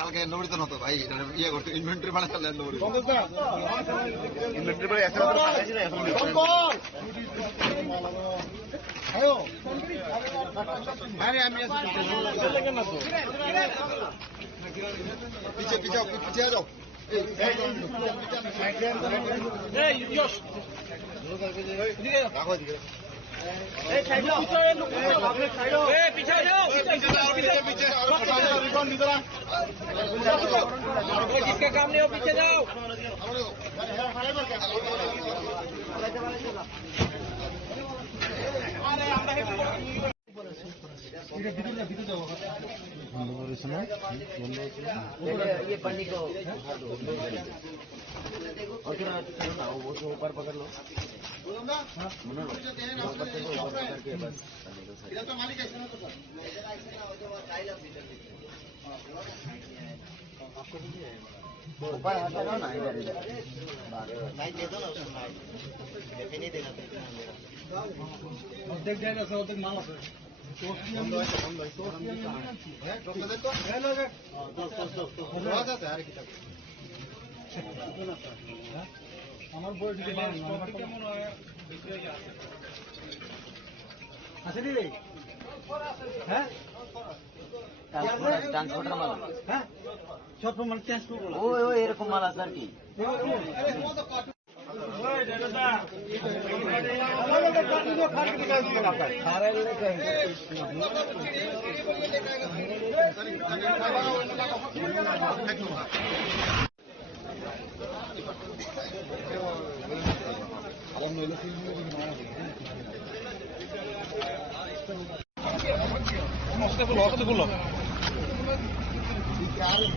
কালকে নবরিত নতো ভাই ইয়ে করতে ইনভেন্টরি বানাতে ইনভেন্টরি করে পিছিয়ে পিছিয়ে পিছিয়ে যাও রাখো দিকে जिसका काम नहीं हो पीछे जाओ। ये पन्नी को वो तो ऊपर पकड़ लो ऊपर आता ना इधर इधर नहीं दे दो ना उसको नहीं देना देख जाएगा सब तक माल আমার বই দিতে কেমন হয় আছে রে হ্যাঁ ট্রান্সপোর্টার মাল হ্যাঁ সব মাল ট্রান্সপোর্ট ওই এরকম মাল আছে আর কি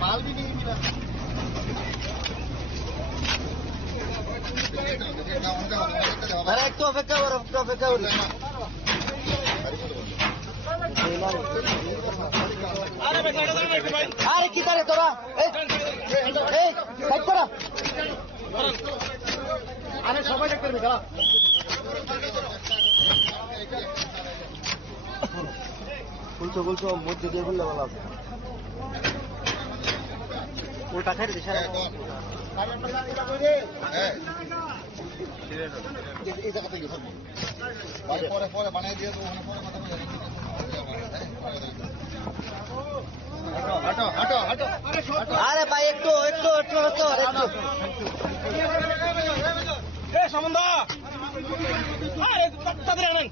माल भी नहीं मिला अरे एक तो अपेक्षा करो अरे किधर है तोरा अरे सबाई देख कर বলছো মধ্যে দিয়ে বললে ভালো আছে ওটা খাই দিছে এই জায়গাতে গেছে পরে পরে বানাই দিয়ে হাঁটো হাঁটো হাঁটো আরে ভাই একটু এ সম্বন্ধ আরে তাড়াতাড়ি আনেন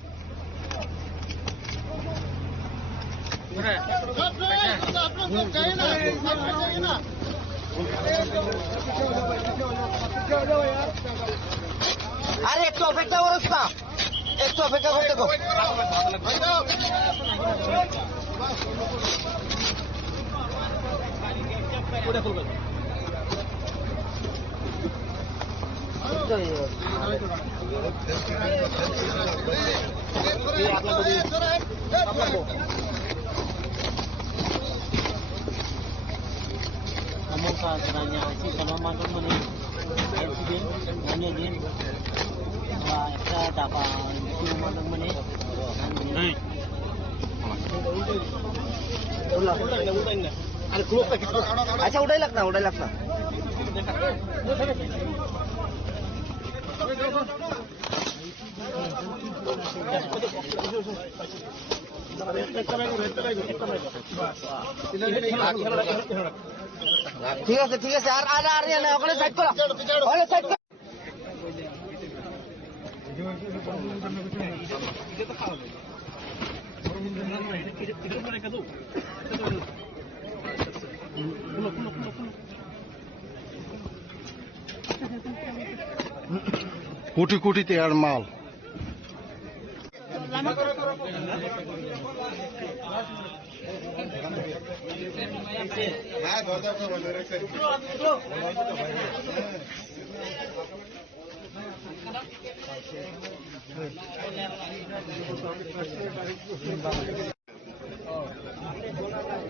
अरे एक तो अपेक्षा करो उसका एक तो अपेक्षा करते को kamu caranya sih kalau masuk menit insiden hanya din apa matang menit. अच्छा उठाई लागना ঠিক আছে আর ওখানে সাইড করো ওখানে সাইড করো কোটি কোটি টাকার মাল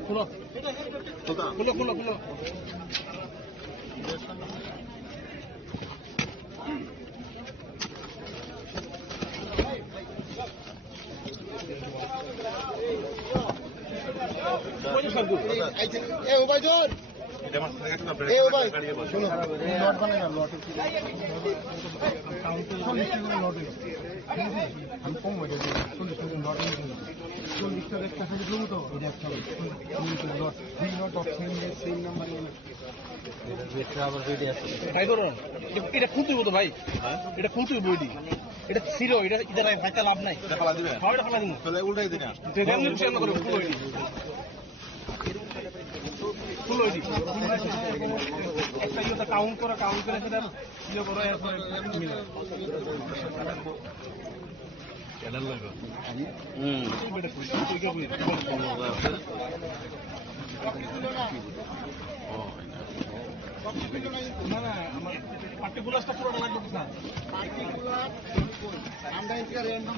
খুলো এটা খুলতে হতো ভাই, এটা খুলতে বইটি এটা ছিল, এটা এটা ভাইটা লাভ নাই, উল্টাই দিন একটা কাউন্ট করে সেটা ইয়ে করো এরপরে না আমার পার্টিকুলারটা পুরোটা লাগবে না, আমরা র্যান্ডম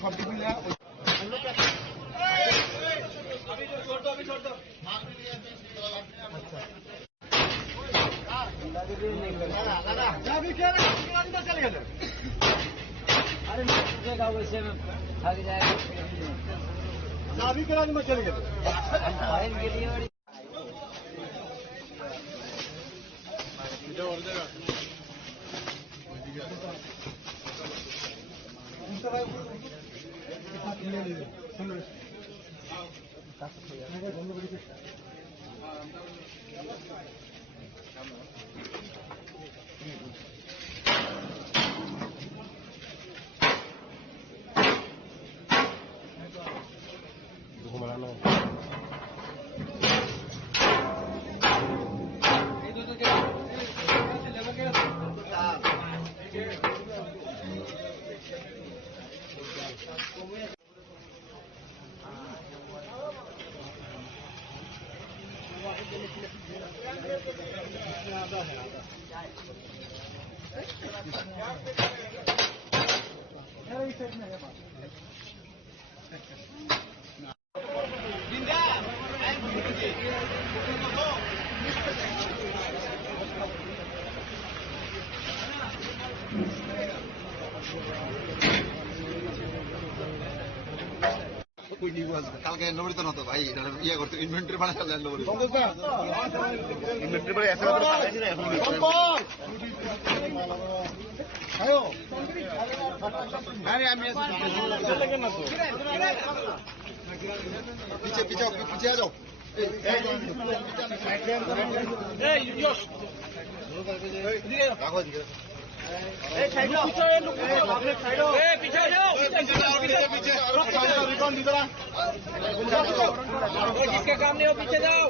সব মিলে चाबी के राज में चले गए কালকে নবরিত নতো ভাই ইয়ে করতো ইনভেন্টরি বানাতে ইনভেন্টরি করে পিছিয়ে পিছিয়ে যাও जिसका काम नहीं हो पीछे जाओ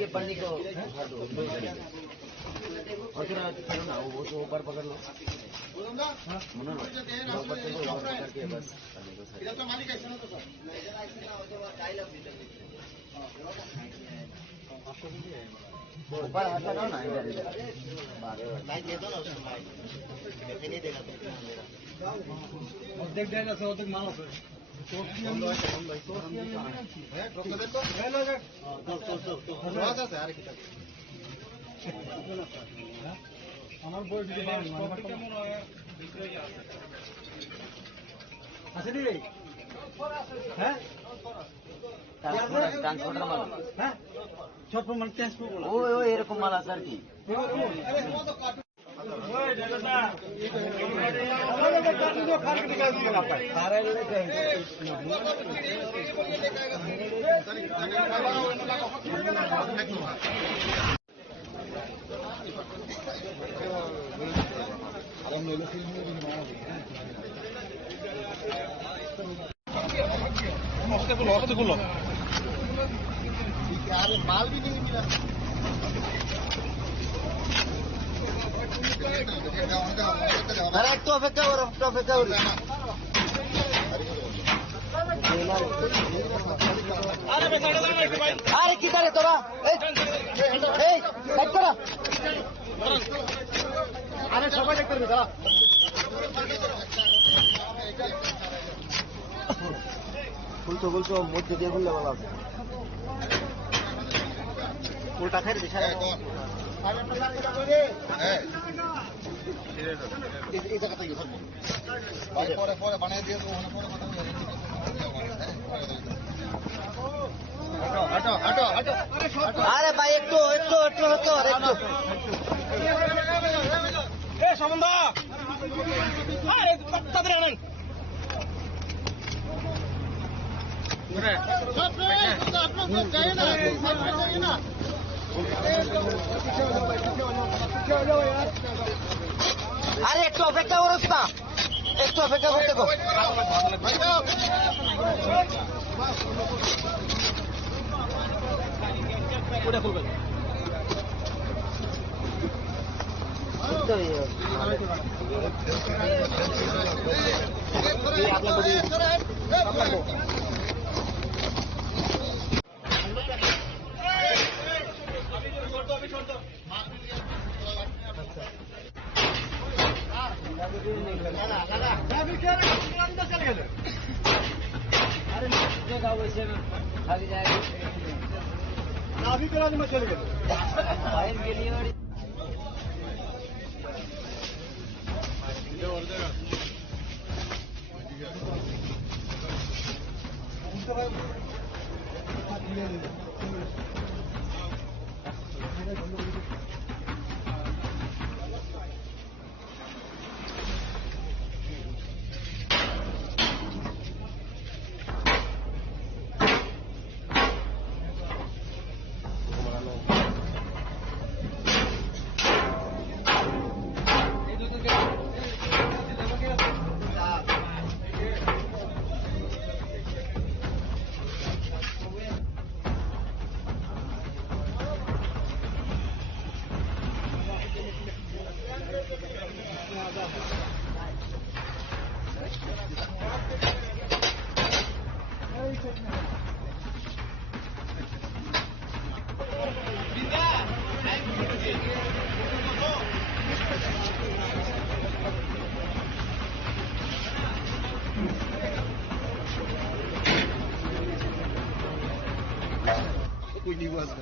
ये पन्नी को और थोड़ा चलो ना वो तो ऊपर पकड़ लो ऊपर चलो ऊपर पकड़ के बस ऊपर हाथ लगाओ ना इधर लाइट दे दो ना उसको लाइट नहीं देगा तो অর্ধেক ড্যাগ আছে, অর্ধেক মাল আছে। আমার বই আছে নি? হ্যাঁ, ট্রান্সপোর্টার মাল। হ্যাঁ, সব মানে ট্রান্সপোর্ট। ওই এরকম মাল আছে আর কি। माल भी नहीं मिला একটু অপেক্ষা করো, একটু অপেক্ষা করো। আরে কি করে তোরা? আরে সবাই দেখতে পারবি দাঁড়া। বলছো মধ্যে দিয়ে বললে ভালো আছে। উল্টা খাই রে সারা। এই জায়গাটা কি করবো? পরে পরে বানিয়ে দিয়ে হাঁটো হাঁটো হাঁটো। আরে ভাই একটু একটু একটু একটু একটু সম্বন্ধ তাদের আনেন। আরে একটু অপেক্ষা করছ না, একটু অপেক্ষা করতে গো। চলে গেল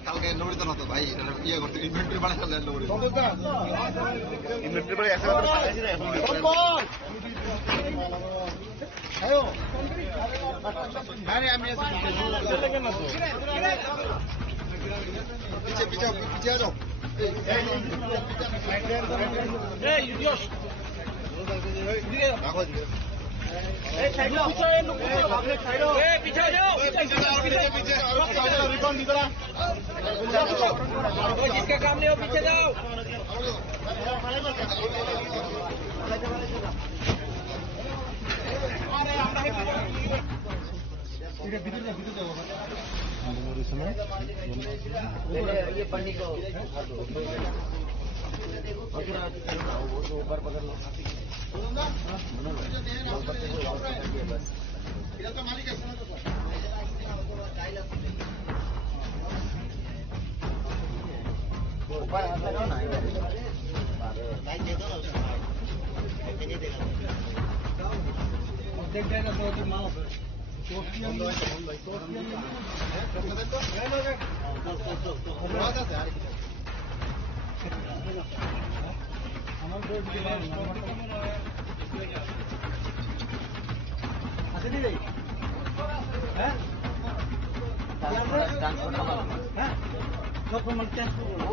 কালকে নবীত না তো ভাই ইয়ে করতে ইনভেন্টরি বানাই ফেললেন নবীত ইনভেন্টরি করে একসাথে করে পাঠাইছি না এখন। পিছিয়ে পিছিয়ে পিছিয়ে যাও जिसका काम नहीं हो पीछे जाओ। ये पंडित को ऊपर पकड़ लो। ऊपर आता ना इधर लाइट दे दो ना उसको नहीं देगा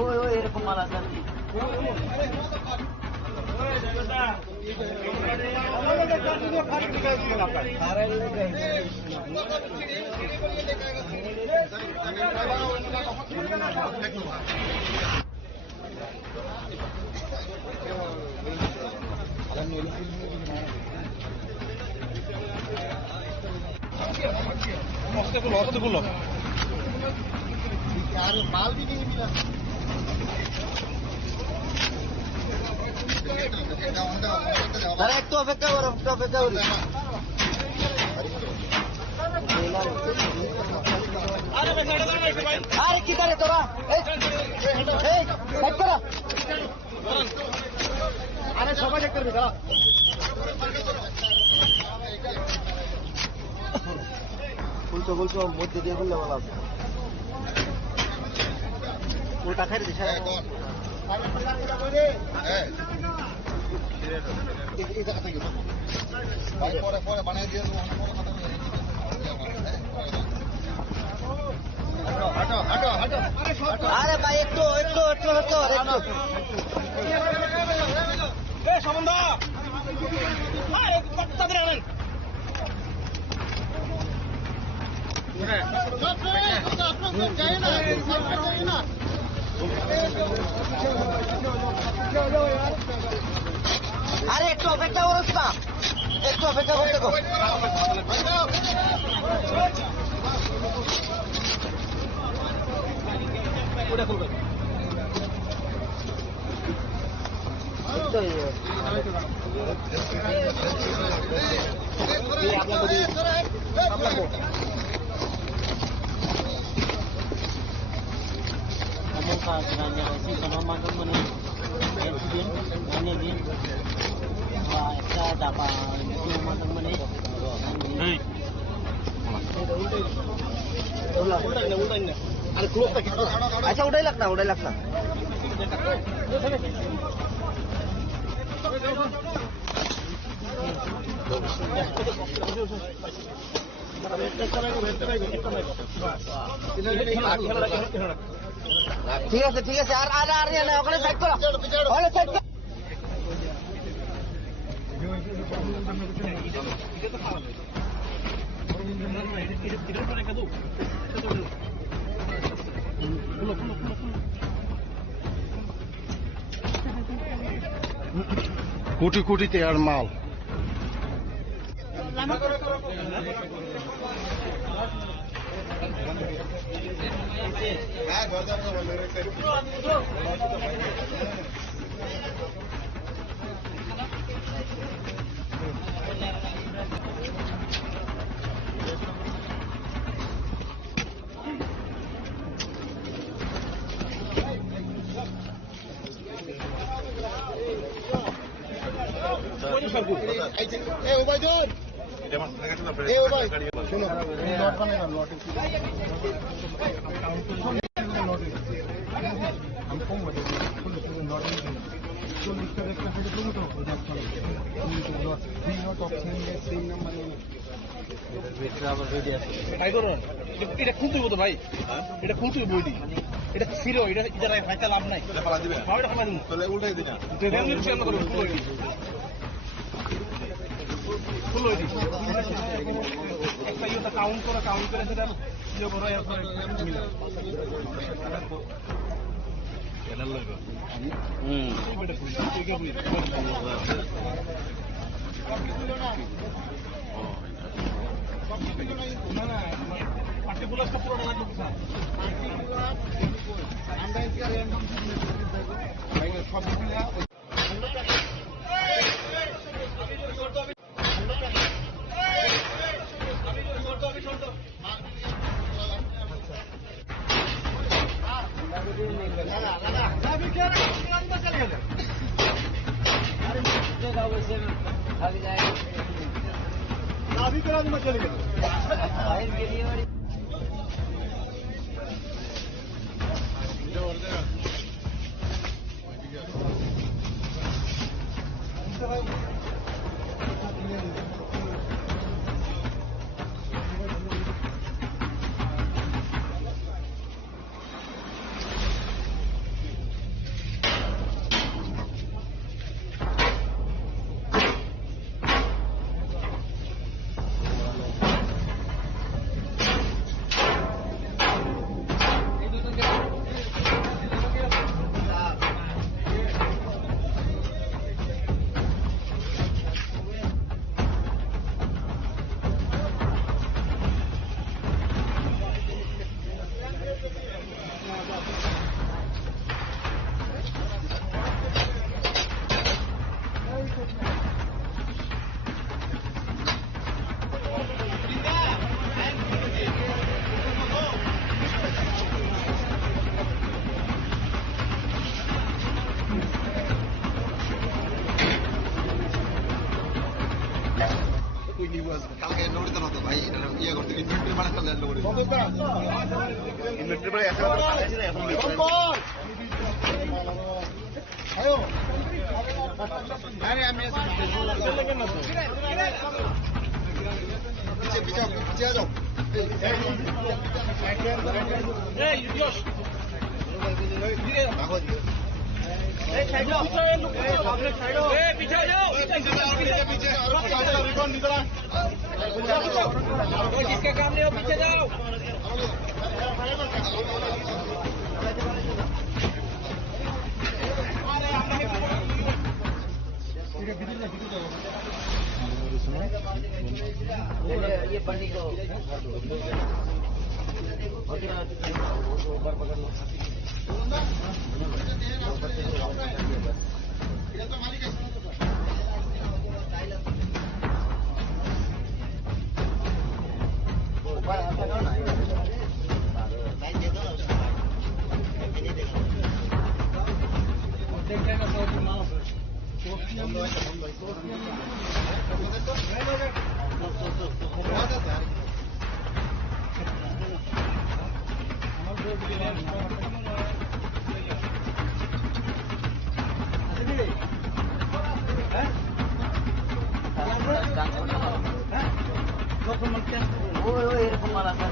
ওই ওই এরকম মাল আছে আর কি। অস্ত্রগুলো মাল भी नहीं मिला। अरे एक तो अपेक्षा करो, अपेक्षा करो। अरे किधर है तोरा? करो। अरे सभा चेक कर बेटा। বলছো মধ্যে দিয়ে বললে ভালো আছে। ওটা খাই দিছে পরে বানিয়ে দিয়ে আরে ভাই একটু সম্বন্ধ তাদের আনেন আরে একটু অপেক্ষা করছ না, একটু অপেক্ষা করতে কো। আচ্ছা ওটাই লাগ না, ওটাই লাগ না। ঠিক আছে ঠিক আছে, আর আর আর ওখানে সাইড করো, ওখানে সাইড করো। কোটি কোটি টাকার মাল। এটা খুঁজতে হতো ভাই, এটা খুঁজতে বইটি, এটা ছিল, এটা এটা লাভ নাই। উল্টাই দিন কাউন্ট করে সেটা পার্টিকুলার পুরোটা লাগবে সব अरे কালকে নোট দিতে হতো ভাই ইয়ে করতে ইনভেন্টরি মানে একটা ল্যান্ড করে ইনভেন্টরি পরে একটা করে পাঠাইছি না এখন পিছিয়ে যাও जिसका काम नहीं हो पीछे जाओ ये पंडित को ऊपर पकड़ लो ऊपर हाथ लगाओ ना लाइन दे दो ना उसको नहीं देगा देख लेना सो कि मां এরকম মাল আছে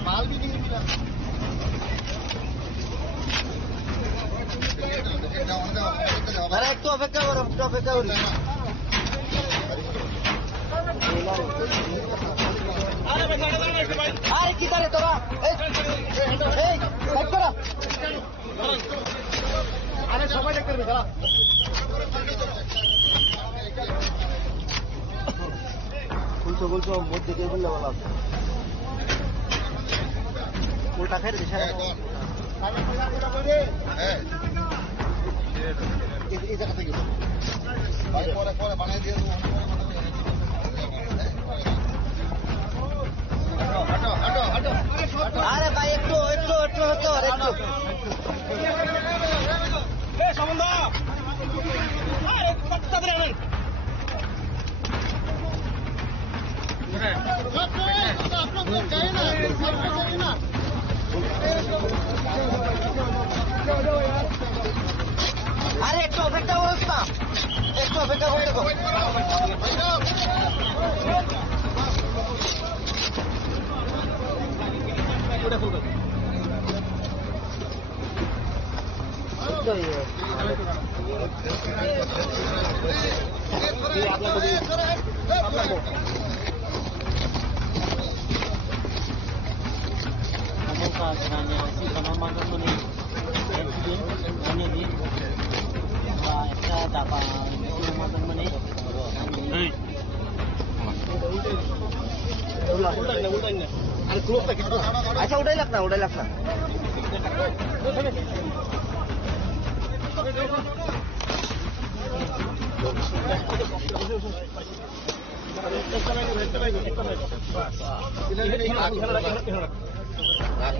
माल भी नहीं मिला अरे एक तो अपेक्षा करो একটু অপেক্ষা করি আরে কি করে তোরা এই সাইড করা আরে সবাই দেখ করবে দাঁড়া বলছো মধ্যে কে বললে বলা উল্টা খেয়ে দিছে এই জায়গা থেকে পরে পরে বানিয়ে দিয়ে দেবো আরে ভাই একটু একটু একটু হতো আর একটু সম্বন্ধ আরে তাড়াতাড়ি আনেন আরে একটু অপেক্ষা করছ না একটু অপেক্ষা করতে গো উল্টাই না আরে ক্লোজটা কিছু আচ্ছা ওটাই লাগ না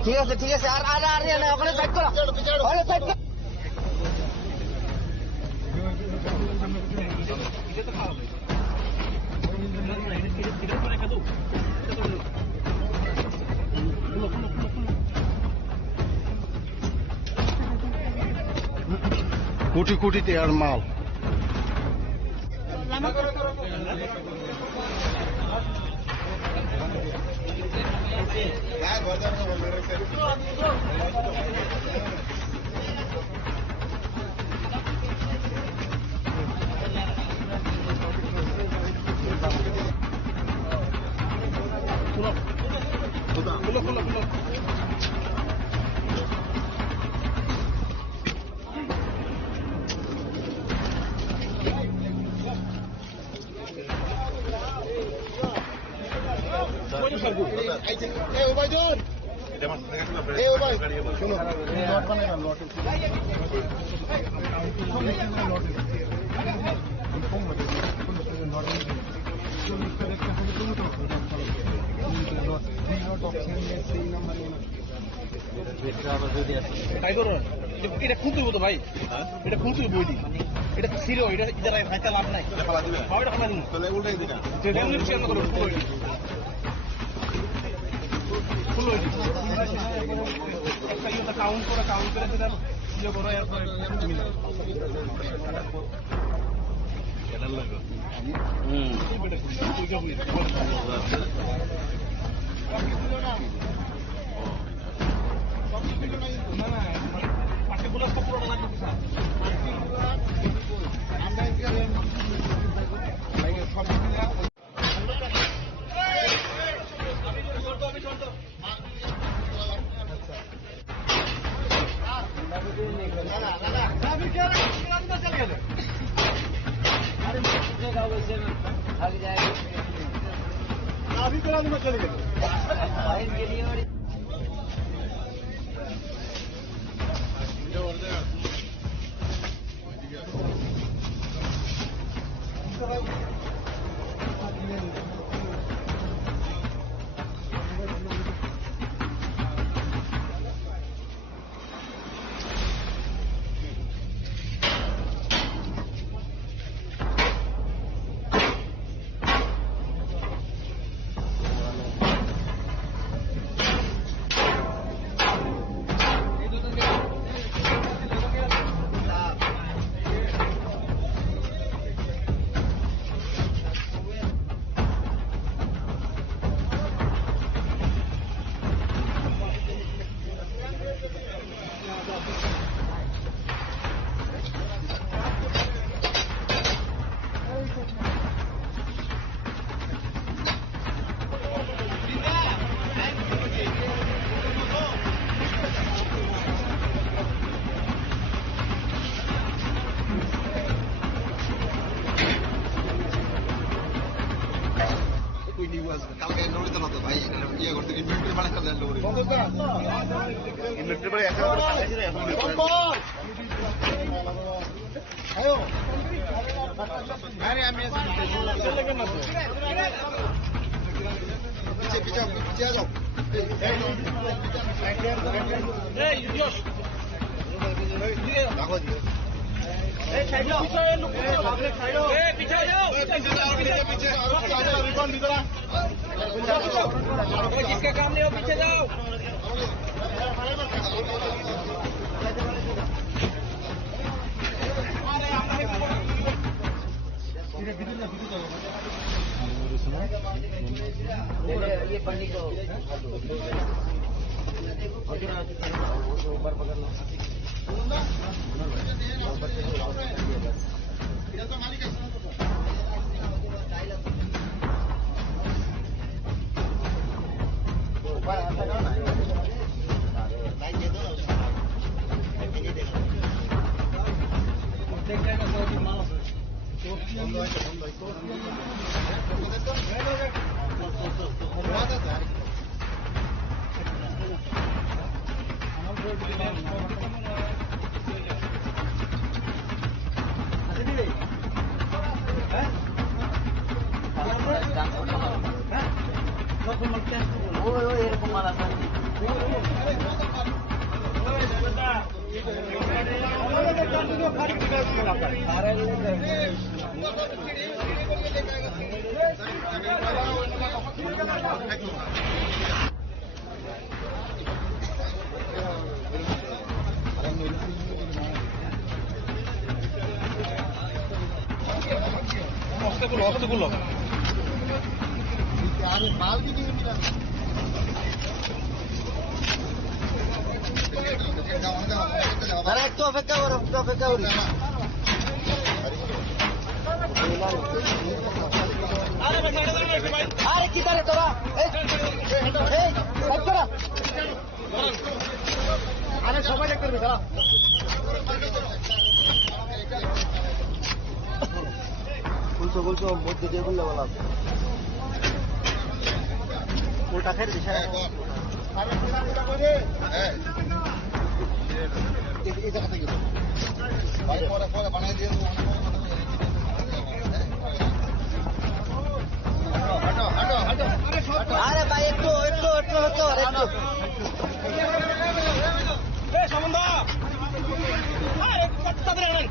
ঠিক আছে আর ওখানে সাইড করো সাইড করো কোটি কোটি টাকার মাল এটা খুলতে হতো ভাই, এটা খুলতে বইটি, এটা ছিল, এটা ইদারা হাইতে লাভ নাই, এটা খানা দিন উল্টাই দিন একটা কাউন্ট করে সেটা ইয়ে করো এরপরে কালকে নড়িত না তো ভাই ইয়ে করতে ইনভেন্টরি বানাই ফেললেন ইনভেন্টরি পিছিয়ে যাও जिसका काम नहीं हो पीछे जाओ ये पानी को ऊपर पकड़ लो এরকম মাল আছে অস্ত্রগুলো আরে একটু অপেক্ষা করো একটু অপেক্ষা করি আরে কি তারে তোরা আরে সবাই দেখতে পারবি দাঁড়া বলছো মধ্যে দিয়ে বললে বলা উল্টা খেয়ে দিস বানাই দিয়ে আরে ভাই একটু সম্বন্ধ তাদের আনেন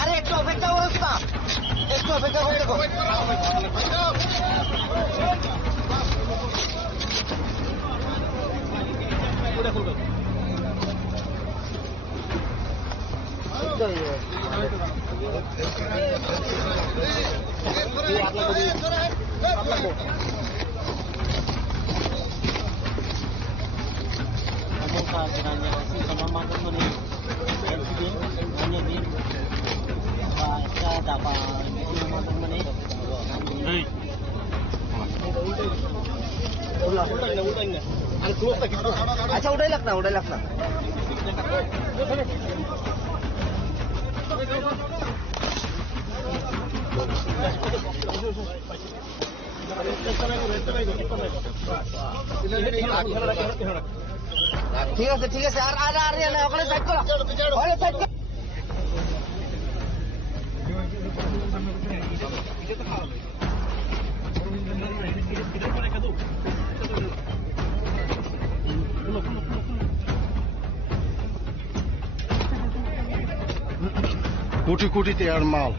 আরে একটু অপেক্ষা করো না একটু অপেক্ষা করতে আচ্ছা ওটাই লাগ না ঠিক আছে আর ওখানে সাইড করো সাইড করো কোটি কোটি টাকার মাল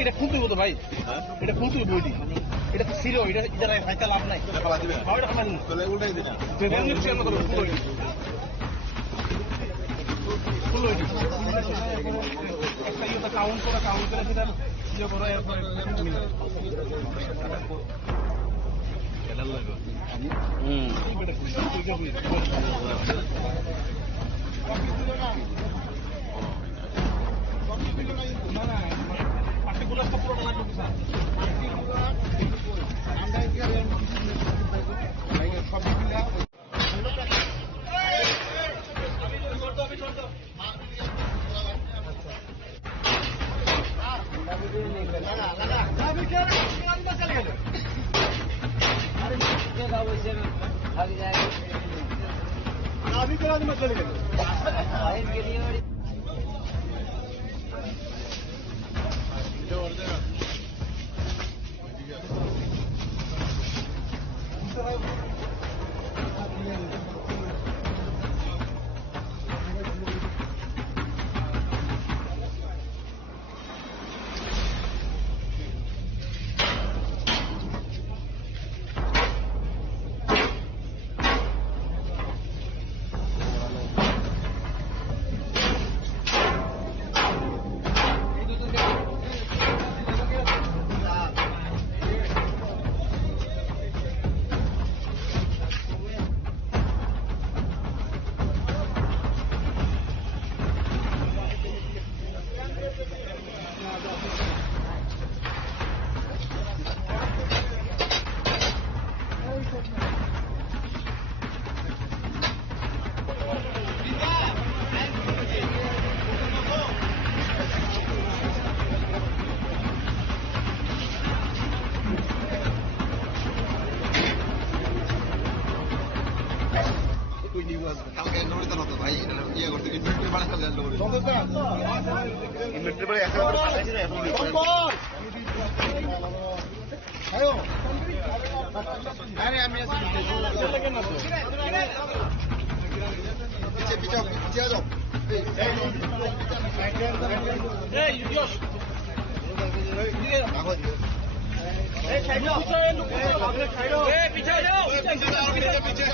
এটা খুঁজতে হতো ভাই এটা খুঁজতে বইটি এটা তো ছিল এটা এটা লাভ নাই উল্টাই দিন কাউন্ট করে সেটা ইয়ে করো এরপর পার্টিকুলার তো পুরো লাগবে স্যার अभी के बाद में चले गए ইনভেন্টরি বলে একটা করে পাঠাইছি না এখন আরে আমি পিছে পিছে পিছে যাও এই ইডিয়ট এই সাইড যাও এই পিছে যাও পিছে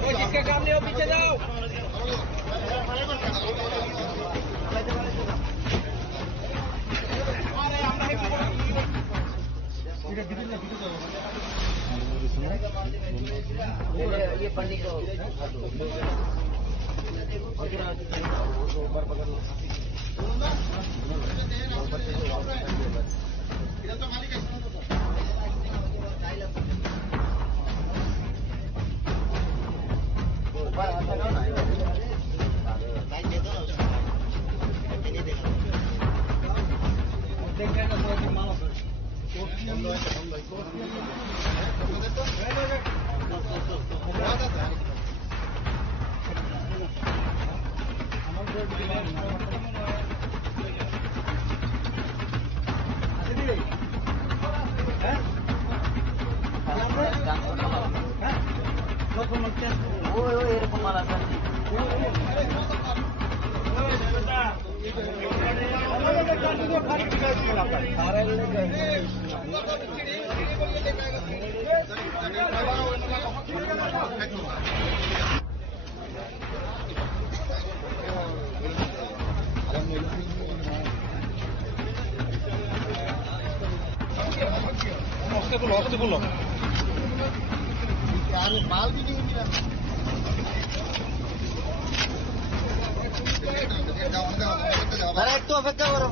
ওই जिसका काम नहीं हो पीछे जाओ ये पंडी को এরকম মারা माल भी नहीं আরে একটু অপেক্ষা করো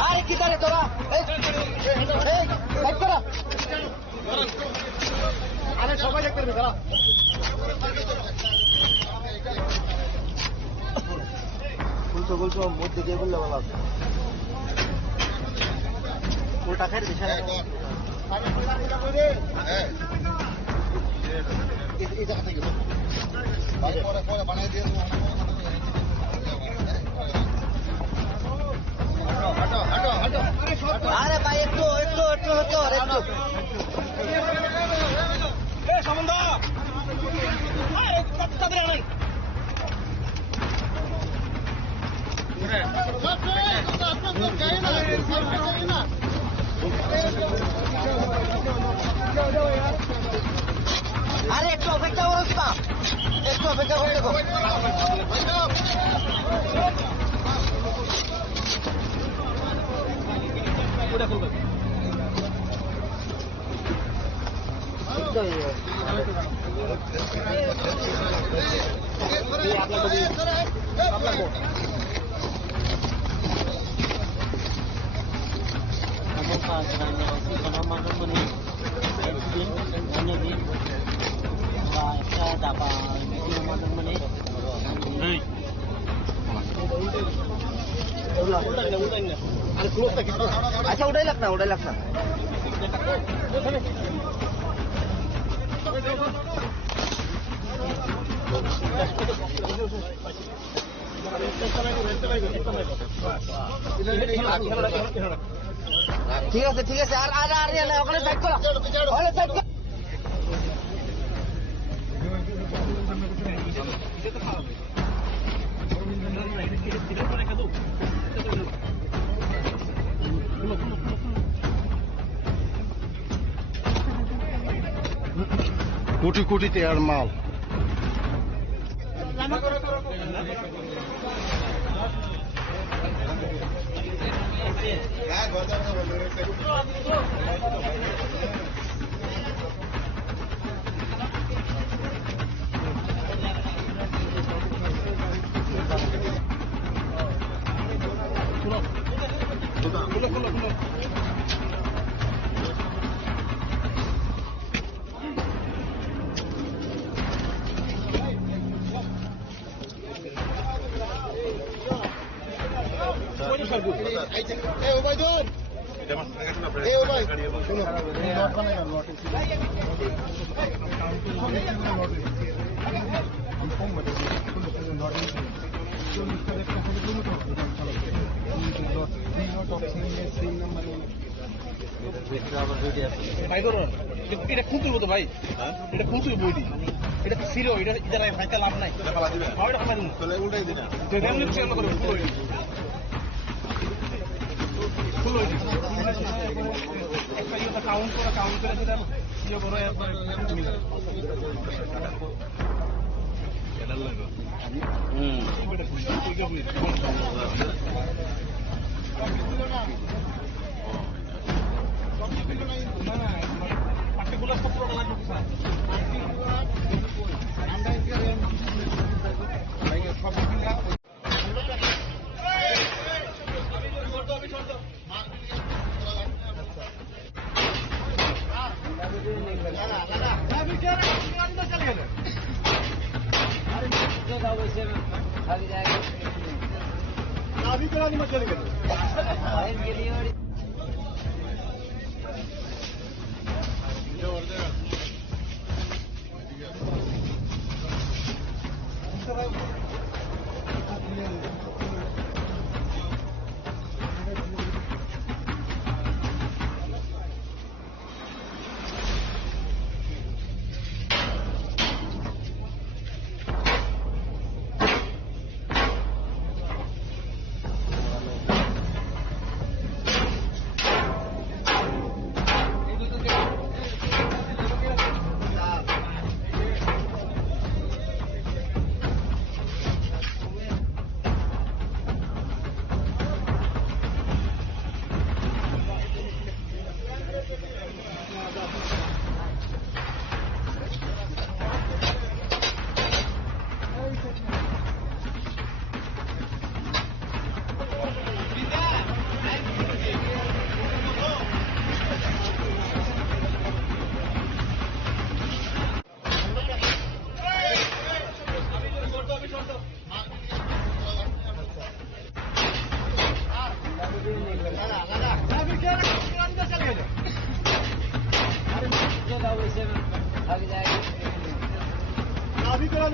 আরে কি তাহলে তোরা আরে সবাই দেখতে পারবি তারা বলছো মধ্যে দিয়ে বললে ভালো আছে উল্টা খাই দিছে এই জায়গা থেকে পরে বানাই দিয়ে আরে ভাই একটু সম্বন্ধ তাদের আনেন আরে একটু অপেক্ষা করো কিনা একটু অপেক্ষা করে দেখো আচ্ছা ওটাই লাগ না ঠিক আছে আর ওখানে সাইড করো কোটি কোটি টাকার মাল ভাই করো এটা খুন তুলবো তো ভাই, এটা খুন তুলবো বইটি, এটা ছিল, এটা ইদারাই ভাইতে লাভ নাই, হয় ফালা দিন উল্টাই দিন তো কেমন চেঞ্জ করে ফুল হইছে একটা ইয়ে কাউন্ট করে দিলাম ইয়ে বড় একবার মিলা এটা লাগো এটা খুব ঠিক আছে পার্টিকুলার সবটা লাগবে স্যার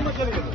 चले गए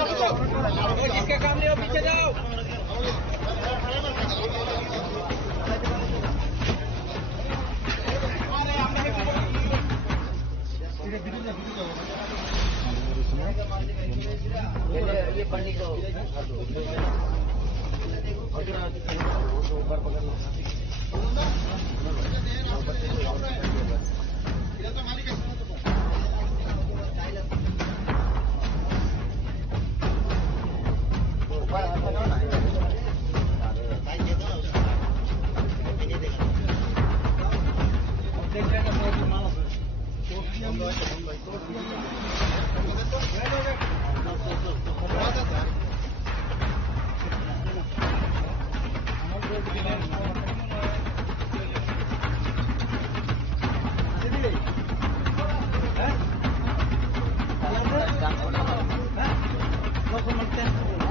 जिसका काम नहीं हो पीछे जाओ। ये पंडित को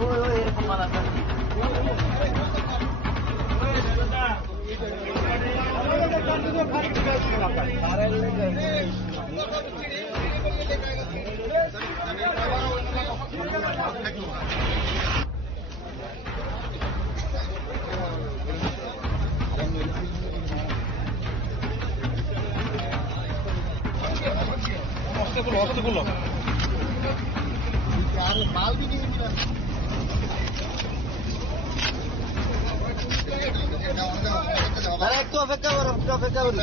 ওই এরকম মাল আছে। অস্ত্রগুলো একটু অপেক্ষা করো, একটু অপেক্ষা করি।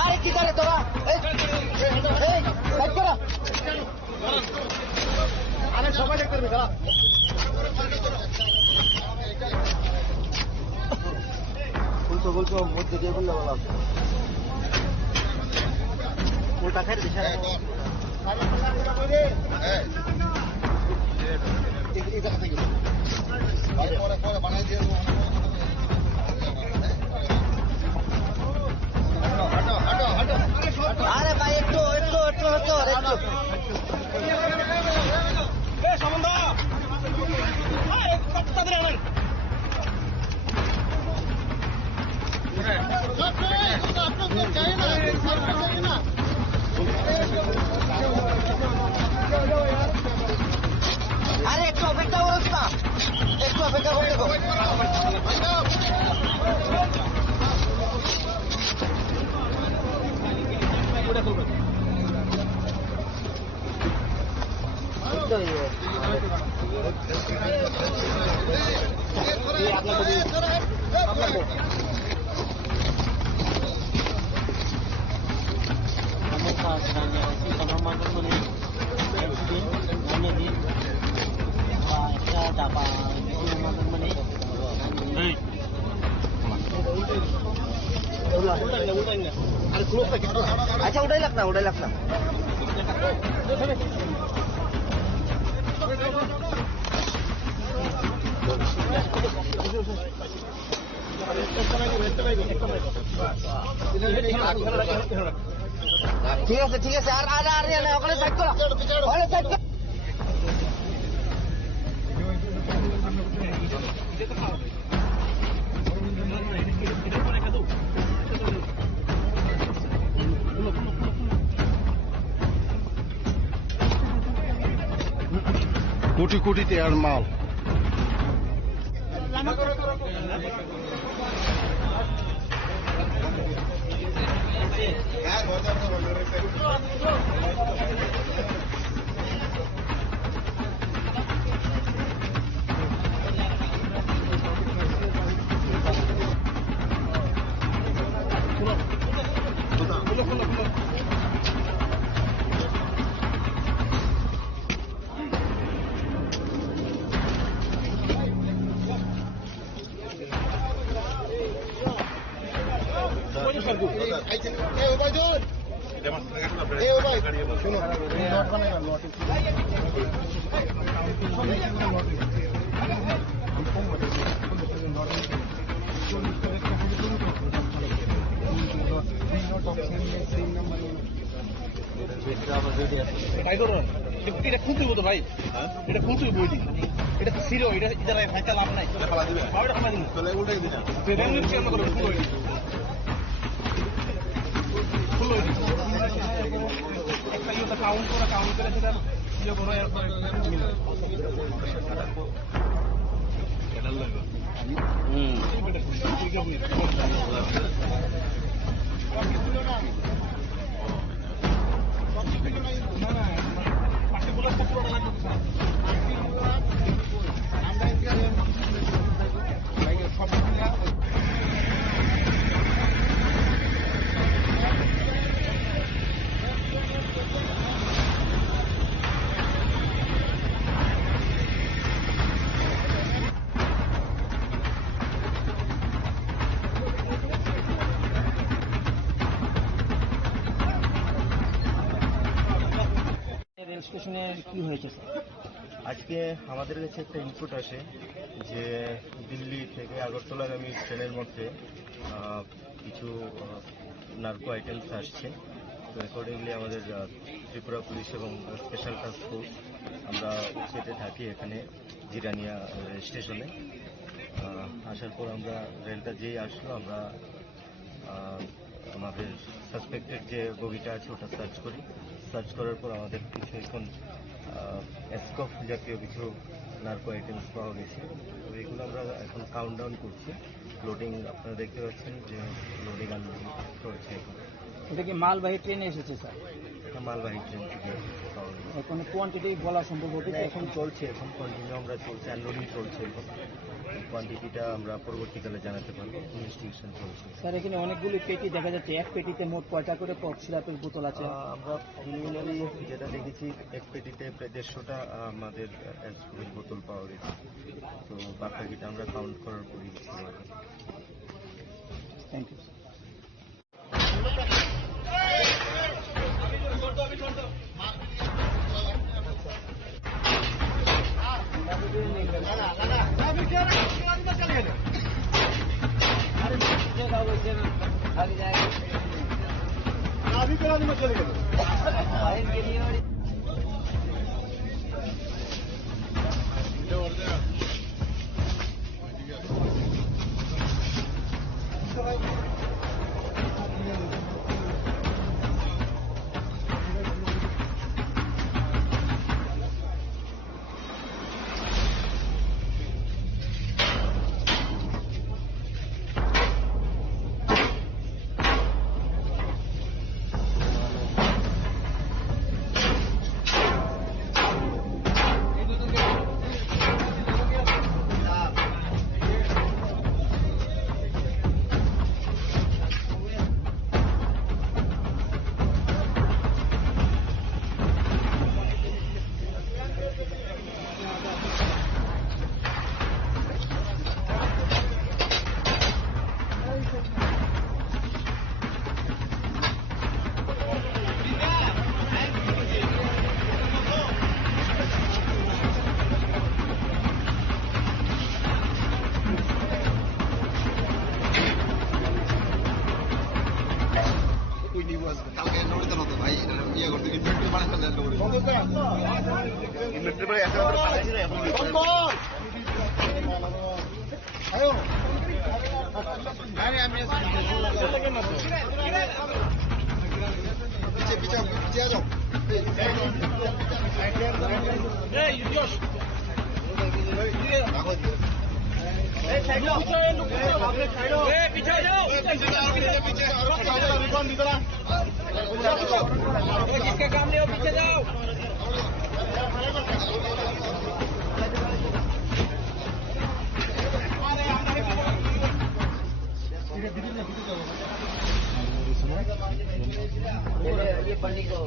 আরে কি করে তোরা? আরে সবাই দেখতে পারবি খারাপ। বলছো মধ্যে দিয়ে বললে বলা উল্টা খাই দিস। আরে ভাই একটু একটু একটু একটু একটু আরে একটু অপেক্ষা করছ না, একটু অপেক্ষা করতে গো। আচ্ছা ওটাই লাগ না, ওটাই লাগ না। ঠিক আছে ঠিক আছে, আর আর আর ওখানে সাইড করো, ওখানে সাইড করো। কোটি কোটি টাকার মাল। এটা খুঁজতে বলতো ভাই, এটা খুঁজতে বইটি, এটা ছিল, এটা ইদার ভাইটা লাভ নাই। উল্টাই দিনা একটা ইয়ে কাউন্ট করে সেটা ইয়ে করো, এরপরে রেল স্টেশনে কি হয়েছে? আজকে আমাদের কাছে একটা ইনপুট আসে যে দিল্লি থেকে আগরতলাগামী ট্রেনের মধ্যে কিছু নার্কো আইটেমস আসছে। তো অ্যাকর্ডিংলি আমাদের ত্রিপুরা পুলিশ এবং স্পেশাল টাস্ক ফোর্স আমরা সেটে থাকি এখানে জিরানিয়া রেল স্টেশনে। আসার পর আমরা রেলটা যেই আসলো আমরা আমাদের সাসপেক্টেড যে বগিটা আছে ওটা সার্চ করি। সার্চ করার পর আমাদের কিছু এখন এসকফ জাতীয় কিছু নার্কো আইটেমস পাওয়া গেছে। তো এগুলো আমরা এখন কাউন্টডাউন করছি। লোডিং আপনারা দেখতে পাচ্ছেন যে লোডিং আনলোডিং চলছে এখন। এটা কি মালবাহী ট্রেনে এসেছে স্যার? এটা মালবাহী ট্রেন থেকে পাওয়া গেছে। কোনো কোয়ান্টিটি বলা সম্ভব হবে? এখন চলছে, এখন কন্টিনিউ আমরা চলছে, আনলোডিং চলছে। এখন কোয়ান্টিটিটা আমরা পরবর্তীকালে জানাতে পারবো। ইনভেস্টিগেশন চলছে। স্যার এখানে অনেকগুলি পেটি দেখা যাচ্ছে, এক পেটিতে মোট কয়টা করে কফ সিরাপের বোতল আছে? আমরা প্রিলিমিনারি যেটা দেখেছি এক পেটিতে প্রায় 150টা আমাদের অ্যালকোহল বোতল পাওয়া গেছে। তো বাকিটা আমরা কাউন্ট করার পরই বুঝতে পারবো। Thank you. কালকে নড়িত না তো ভাই ইয়ে করতে ইনভেন্টরি বানাই ফেললেন ইনভেন্টরি করে একটা করে বানাইছিল এখন পিছিয়ে পিছিয়ে পিছিয়ে যাও किसका काम नहीं हो पीछे जाओ। ये पानी को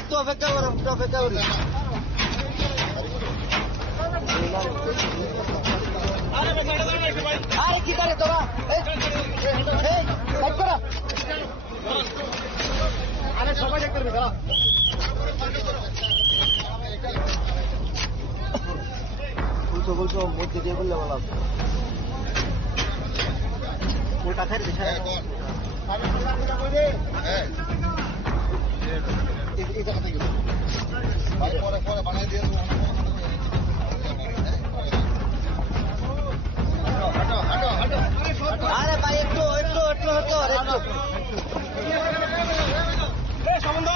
একটু অপেক্ষা করো, একটু অপেক্ষা করি। আরে কি করে তোরা আরে সবাই দেখতে পারবি দাঁড়া বলছো মধ্যে দিয়ে বললে ভালো উল্টা খাই দিছে হ্যাঁ এই জায়গা থেকে ভাই পরে পরে বানাই দিয়ে দেবো হাঁটো হাঁটো হাঁটো আরে ভাই একটু একটু একটু হতো একটু সম্বন্ধ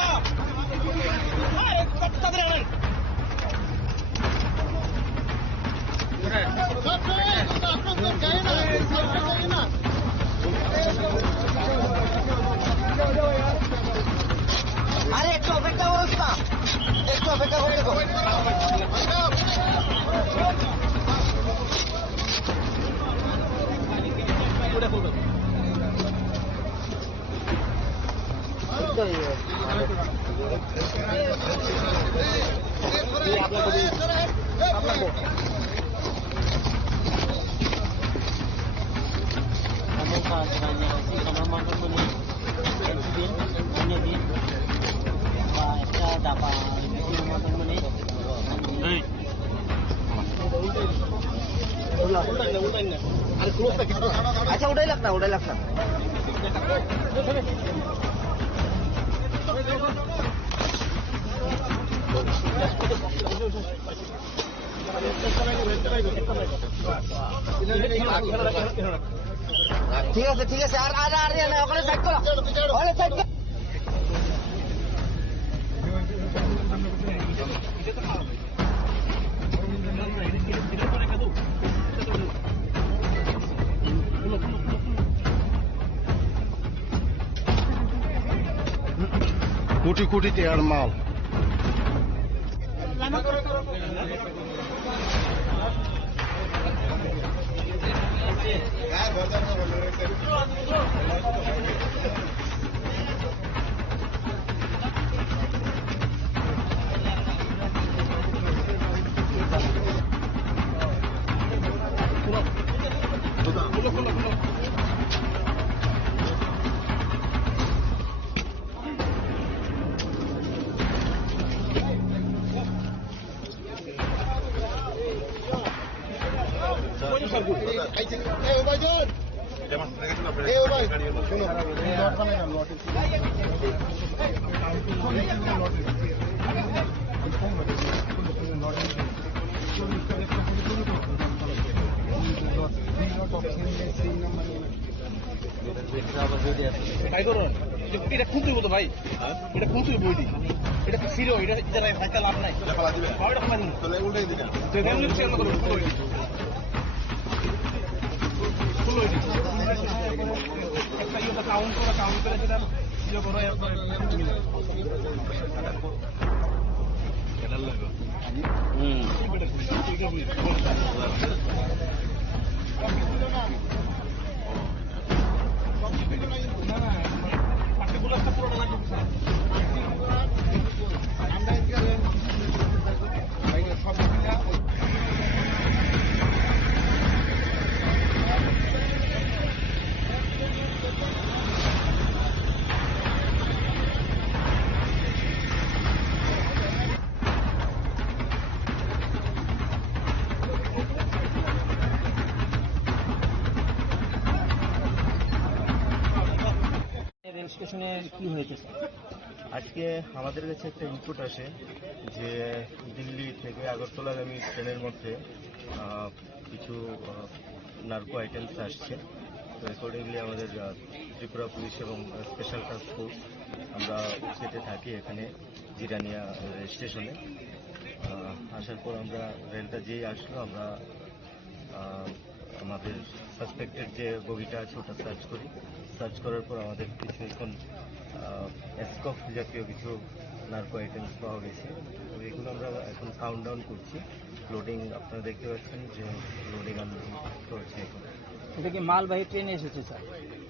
তাদের আনেন আরে একটু অপেক্ষা করো না একটু অপেক্ষা করে দেখো আচ্ছা ওটাই লাগ না ওটাই লাগ না ঠিক আছে আর আর আর ওখানে সাইড করো ওখানে সাইড করো কোটি কোটি টাকার মাল এটা খুঁজতে হতো ভাই এটা খুঁজতে বইটি এটা ছিল এটা থাকতে লাভ নাই উল্টাই দিকে কাউন্ট করে সেটা রেল স্টেশনে কি হয়েছে আজকে আমাদের কাছে একটা ইনপুট আসে যে দিল্লি থেকে আগরতলাগামী ট্রেনের মধ্যে কিছু নার্কো আইটেমস আসছে। তো অ্যাকর্ডিংলি আমাদের ত্রিপুরা পুলিশ এবং স্পেশাল টাস্ক ফোর্স আমরা উপস্থিত থাকি এখানে জিরানিয়া রেল স্টেশনে। আসার পর আমরা রেলটা যেই আসলো আমরা আমাদের সাসপেক্টেড যে বগিটা আছে ওটা সার্চ করি। সার্চ করার পর আমাদের কিছু এখন এসকফ জাতীয় কিছু নার্কো আইটেমস পাওয়া গেছে। তো এগুলো আমরা এখন কাউন্ট ডাউন করছি। লোডিং আপনারা দেখতে পাচ্ছেন যে লোডিং আনলোডিং চলছে এখন। এটা কি মালবাহী ট্রেনে এসেছে স্যার?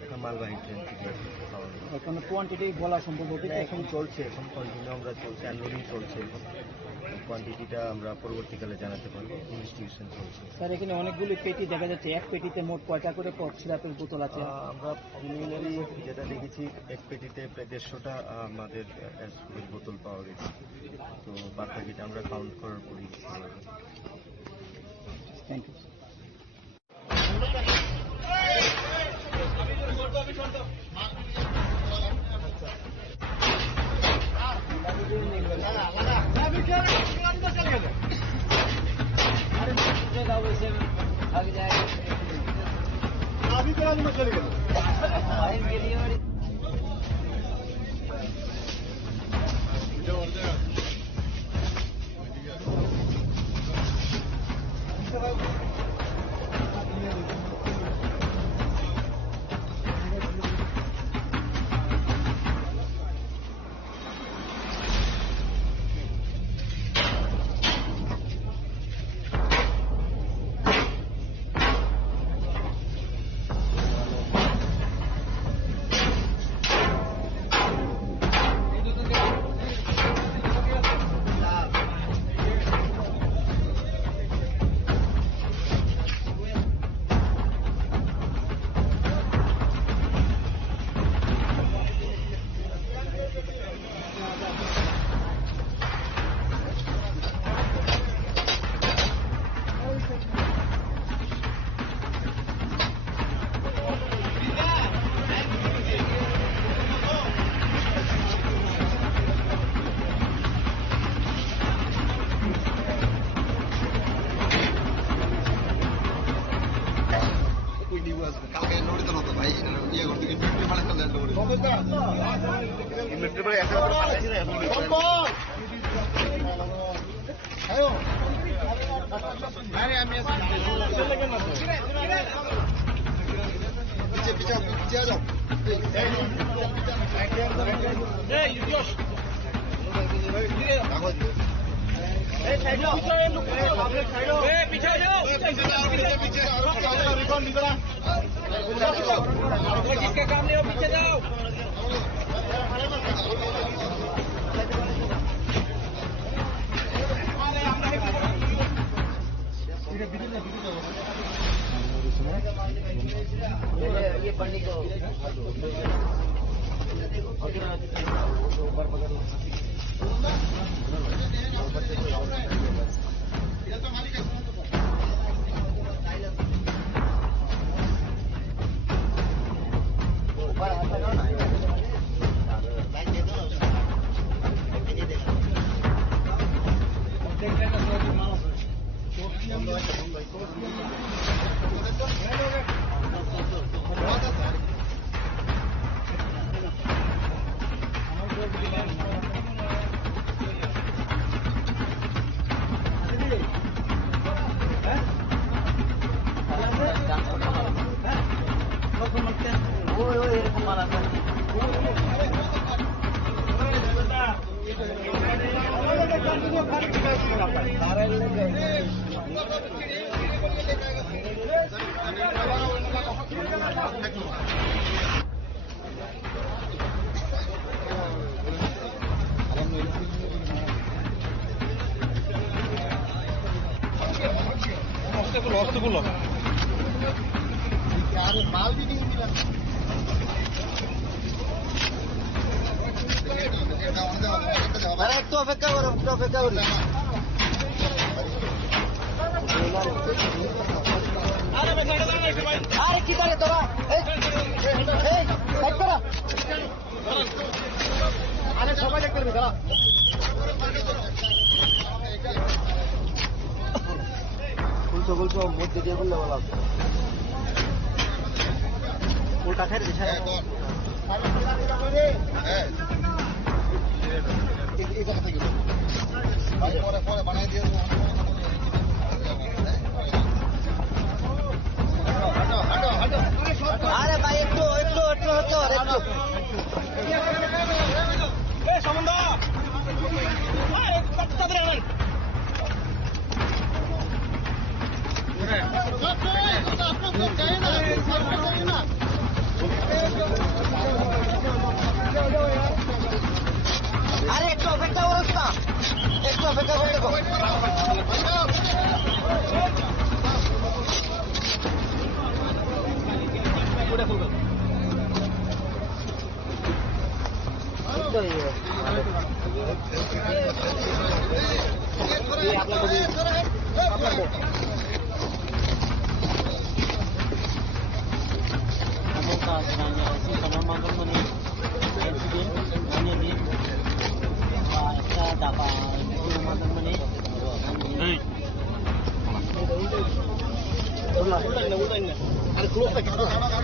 এটা মালবাহী ট্রেন থেকে পাওয়া গেছে। কোনো কোয়ান্টিটি বলা সম্ভব হবে? এখন চলছে, এখন কন্টিনিউ আমরা চলছে, আনলোডিং চলছে এখন। কোয়ান্টিটিটা আমরা পরবর্তীকালে জানাতে পারবো। ইনভেস্টিগেশন চলছে। স্যার এখানে অনেকগুলি পেটি দেখা যাচ্ছে, এক পেটিতে মোট কয়টা করে কফ সিরাপের বোতল আছে? আমরা প্রিলিমিনারি যেটা দেখেছি এক পেটিতে প্রায় 150টা আমাদের অ্যাসকুবের বোতল পাওয়া গেছে। তো বাদ বাকিটা আমরা কাউন্ট করার পরই থ্যাংক ইউ। কালকে নড়িত না তো ভাই ইয়ে করতে ইনভেন্টরি মানে ফেলে ইনভেন্টরি করে একটা করে পাঠাইছি না এখন ये पढ़ने को একটু অপেক্ষা করো, একটু অপেক্ষা করি। আরে কি করে তোরা আরে সবাই দেখতে পারবি দাঁড়া বলছো মধ্যে দিয়ে বললে বলা উল্টা খাই দিচ্ছে পরে বানাই দিয়ে আরে ভাই একটু একটু একটু হতো একটু আরে একটু অপেক্ষা করো না একটু অপেক্ষা করে দেখো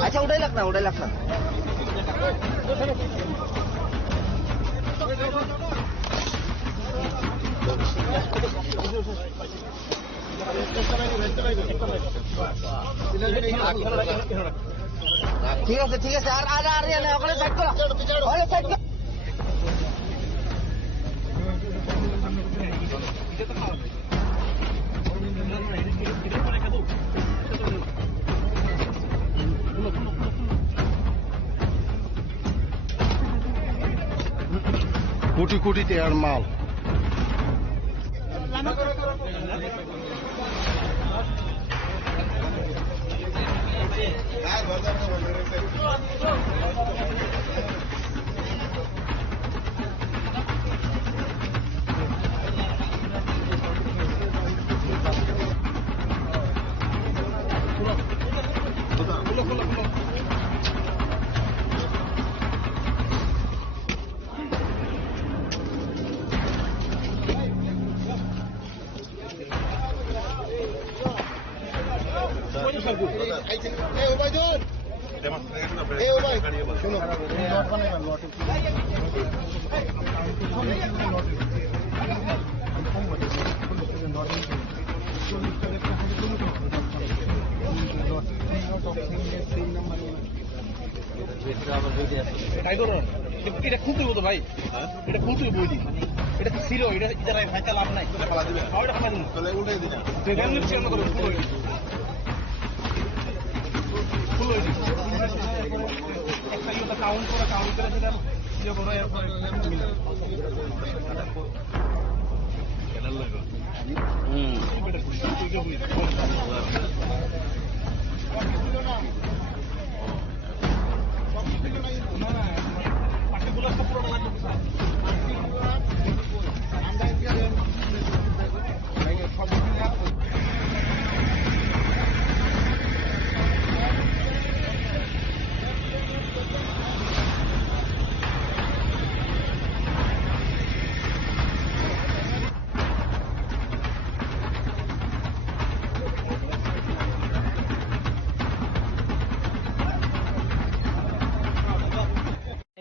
আচ্ছা ওটাই লাগ না, ওটাই লাগ না। ঠিক আছে ঠিক আছে, আর আর আর ওখানে সাইড করো, ওখানে সাইড করো। কোটি কোটি টাকার মাল। এটা খুলতে হতো ভাই, এটা খুলতে বই দিন, এটা ছিল, এটা ইদারায় ভাইটা লাভ নাই, এটা ফালা দিবে, এটা ফালা দিন, তাহলে উল্টাই দিন, একটা কাউন্ট করে দিলাম, ইয়ে বড় এরপর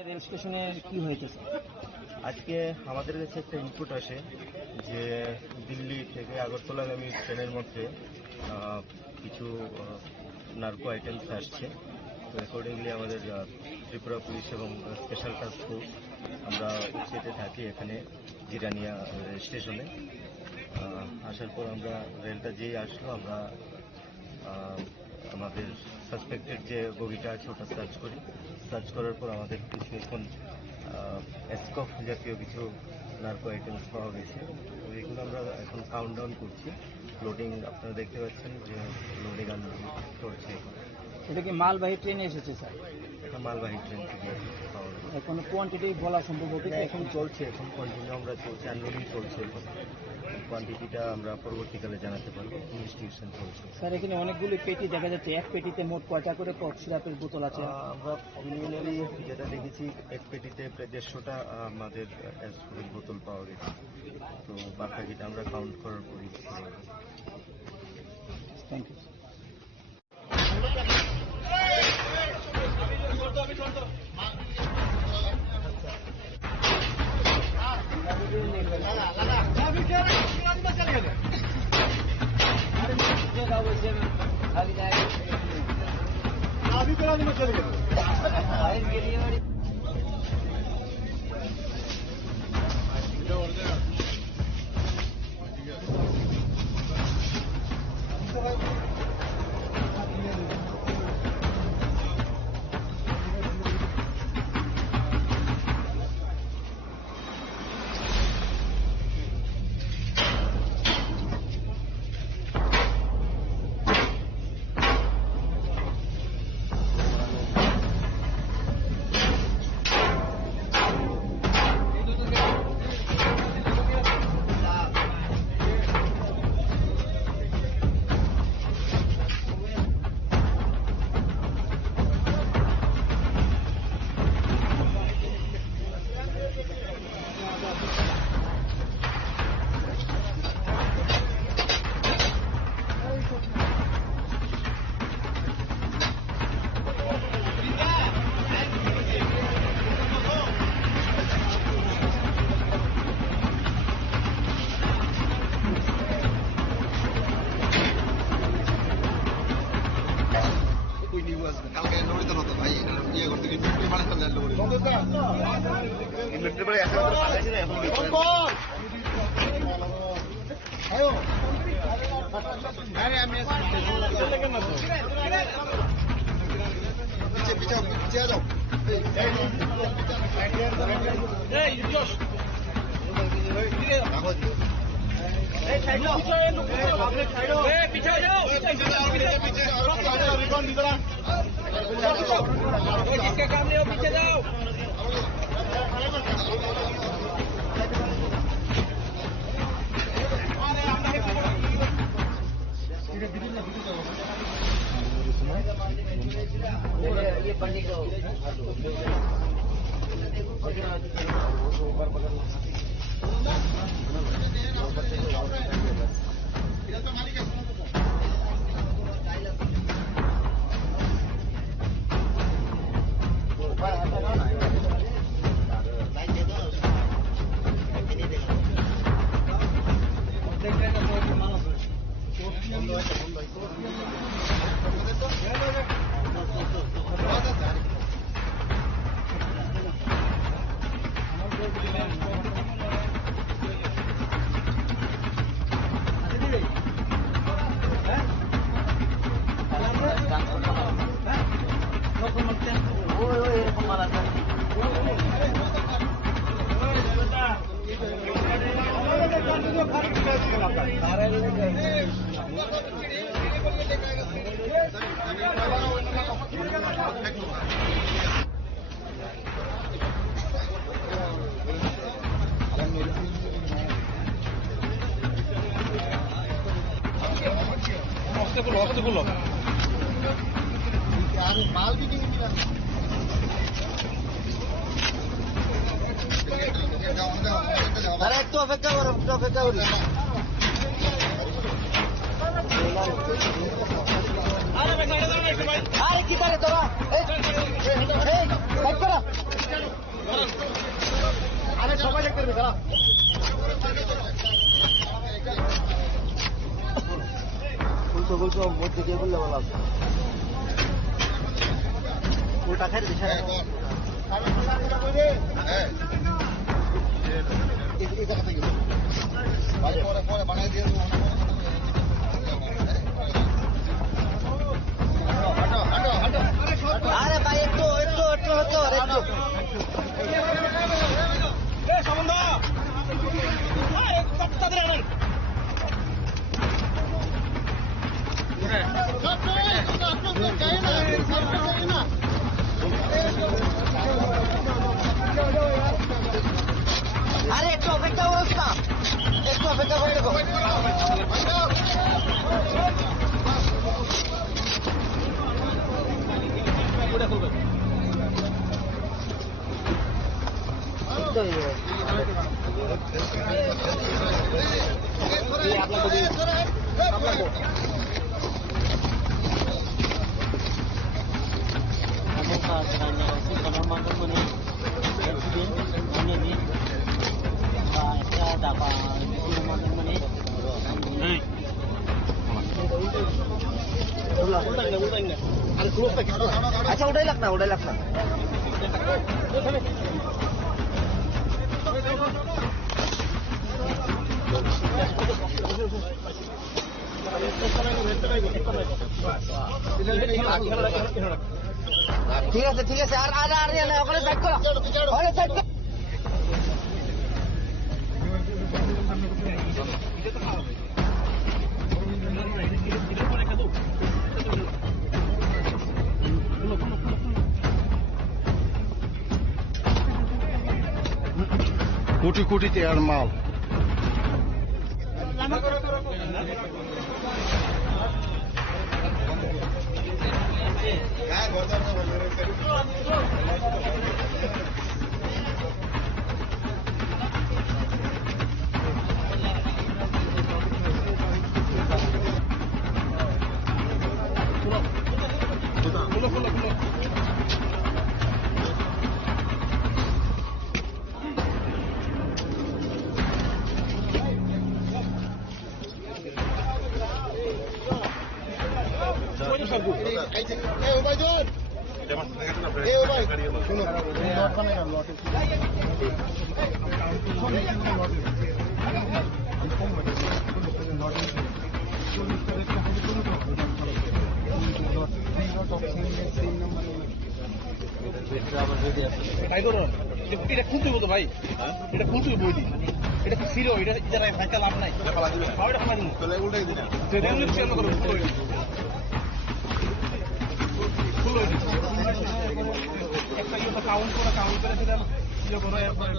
রেল স্টেশনে কি হয়েছে? আজকে আমাদের কাছে একটা ইনপুট আসে যে দিল্লি থেকে আগরতলাগামী ট্রেনের মধ্যে কিছু নার্কো আইটেমস আসছে। তো অ্যাকর্ডিংলি আমাদের ত্রিপুরা পুলিশ এবং স্পেশাল টাস্ক ফোর্স আমরা উপস্থিতে থাকি এখানে জিরানিয়া স্টেশনে। আসার পর আমরা রেলটা যেই আসলো আমরা আমাদের সাসপেক্টেড যে বগিটা আছে ওটা সার্চ করি। সার্চ করার পর আমাদের কিছু এখন এসকফ জাতীয় কিছু নার্কো আইটেমস পাওয়া গেছে। তো এগুলো আমরা এখন কাউন্টডাউন করছি। লোডিং আপনারা দেখতে পাচ্ছেন যে লোডিং চলছে। এটা কি মালবাহী ট্রেনে এসেছে স্যার? এটা মালবাহী ট্রেন থেকে পাওয়া গেছে। কোনো কোয়ান্টিটি বলা সম্ভব হবে? এখন চলছে, এখন কন্টিনিউ আমরা চলছে, আনলোডিং চলছে। এখন কোয়ান্টিটিটা আমরা পরবর্তীকালে জানাতে পারবো। ইনভেস্টিগেশন চলছে। স্যার এখানে অনেকগুলি পেটি দেখা যাচ্ছে, এক পেটিতে মোট কয়টা করে কফ সিরাপের বোতল আছে? আমরা প্রিলিমিনারি যেটা দেখেছি এক পেটিতে প্রায় 150টা আমাদের অ্যালকোহল বোতল পাওয়া গেছে। তো বাকিটা আমরা কাউন্ট করার পরই থ্যাংক ইউ। নিউ আসবে কালকে নড়িতে নতো ভাই ইয়ে করতে গিয়ে বিক্রি মারা চলে আসলো ইনভেন্টরি পরে একটা করে পাঠাইছি না এখন পিছিয়ে যাও আরে একটু অপেক্ষা করো, একটু অপেক্ষা করি। আরে কি পারে তোরা আরে সবাই দেখতে পারবে তারা বলছো মধ্যে গিয়ে বললে ভালো আছে ওটা খাই দিচ্ছে পরে বানাই দিয়ে আরে ভাই একটু একটু একটু একটু একটু আরে একটু অপেক্ষা করছ না একটু অপেক্ষা করতে গো আচ্ছা ওটাই লাগ না ওটাই লাগ না ঠিক আছে ঠিক আছে আর আর আর ওখানে সাইড করো ওখানে সাইড করো কোটি কোটি টাকার মাল তাই করো এটা খুলতে হতো ভাই, এটা খুলতে বই দিই, এটা ছিল এটা ইদারা থাকতে লাভ নাই, এটা ফালা দিব, উল্টাই দিন একটা ইয়ে কাউন্ট করে সেটা ইয়ে করো এরপরে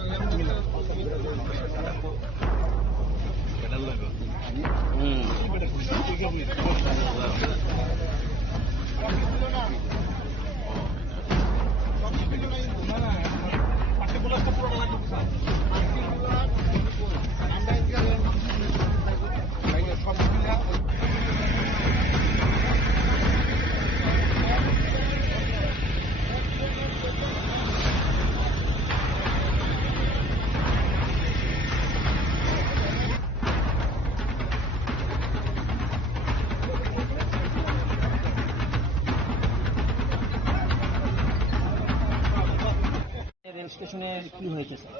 রেল স্টেশনে কি হয়েছে স্যার?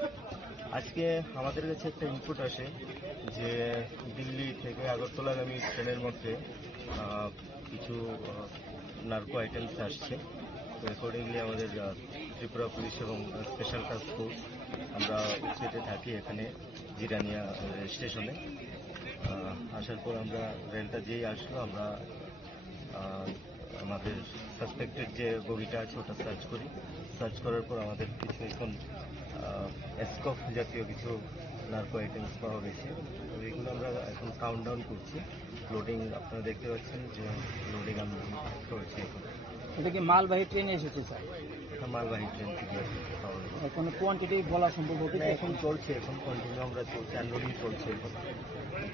আজকে আমাদের কাছে একটা ইনপুট আসে যে দিল্লি থেকে আগরতলাগামী ট্রেনের মধ্যে কিছু নার্কো আইটেমস আসছে। তো অ্যাকর্ডিংলি আমাদের ত্রিপুরা পুলিশ এবং স্পেশাল টাস্ক ফোর্স আমরা উপস্থিত থাকি এখানে জিরানিয়া স্টেশনে। আসার পর আমরা রেলটা যেই আসলো আমরা আমাদের সাসপেক্টেড যে বগিটা আছে ওটা সার্চ করি। সার্চ করার পর আমাদের কিছু এখন এসকফ জাতীয় কিছু নার্কো আইটেমস পাওয়া গেছে। তো এগুলো আমরা এখন কাউন্ট ডাউন করছি। লোডিং আপনারা দেখতে পাচ্ছেন যে লোডিং আমি করছি এখন। এটা কি মালবাহী ট্রেনে এসেছে স্যার? এটা মালবাহী ট্রেন থেকে পাওয়া গেছে। কোনো কোয়ান্টিটি বলা সম্ভব হবে কি? এখন চলছে, এখন কন্টিনিউ আমরা চলছে, আনলোডিং চলছে। এখন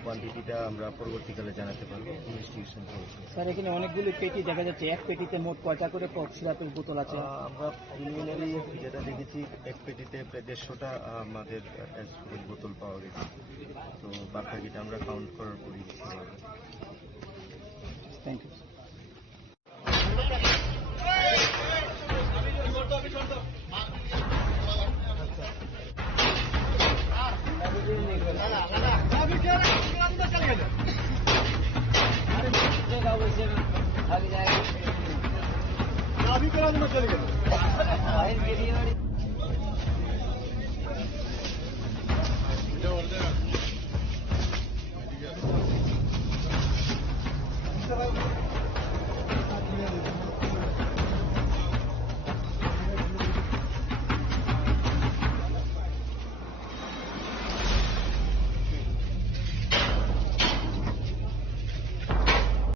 কোয়ান্টিটিটা আমরা পরবর্তীকালে জানাতে পারবো। ইনভেস্টিগেশন চলছে। স্যার এখানে অনেকগুলি পেটি দেখা যাচ্ছে, এক পেটিতে মোট কয়টা করে কফ সিরাপের বোতল আছে? আমরা প্রিলিমিনারি যেটা দেখেছি এক পেটিতে প্রায় 150টা আমাদের অ্যালকোহল বোতল পাওয়া গেছে। তো বাকিটা আমরা কাউন্ট করার পরই বুঝতে পারবো। Thank you. চলে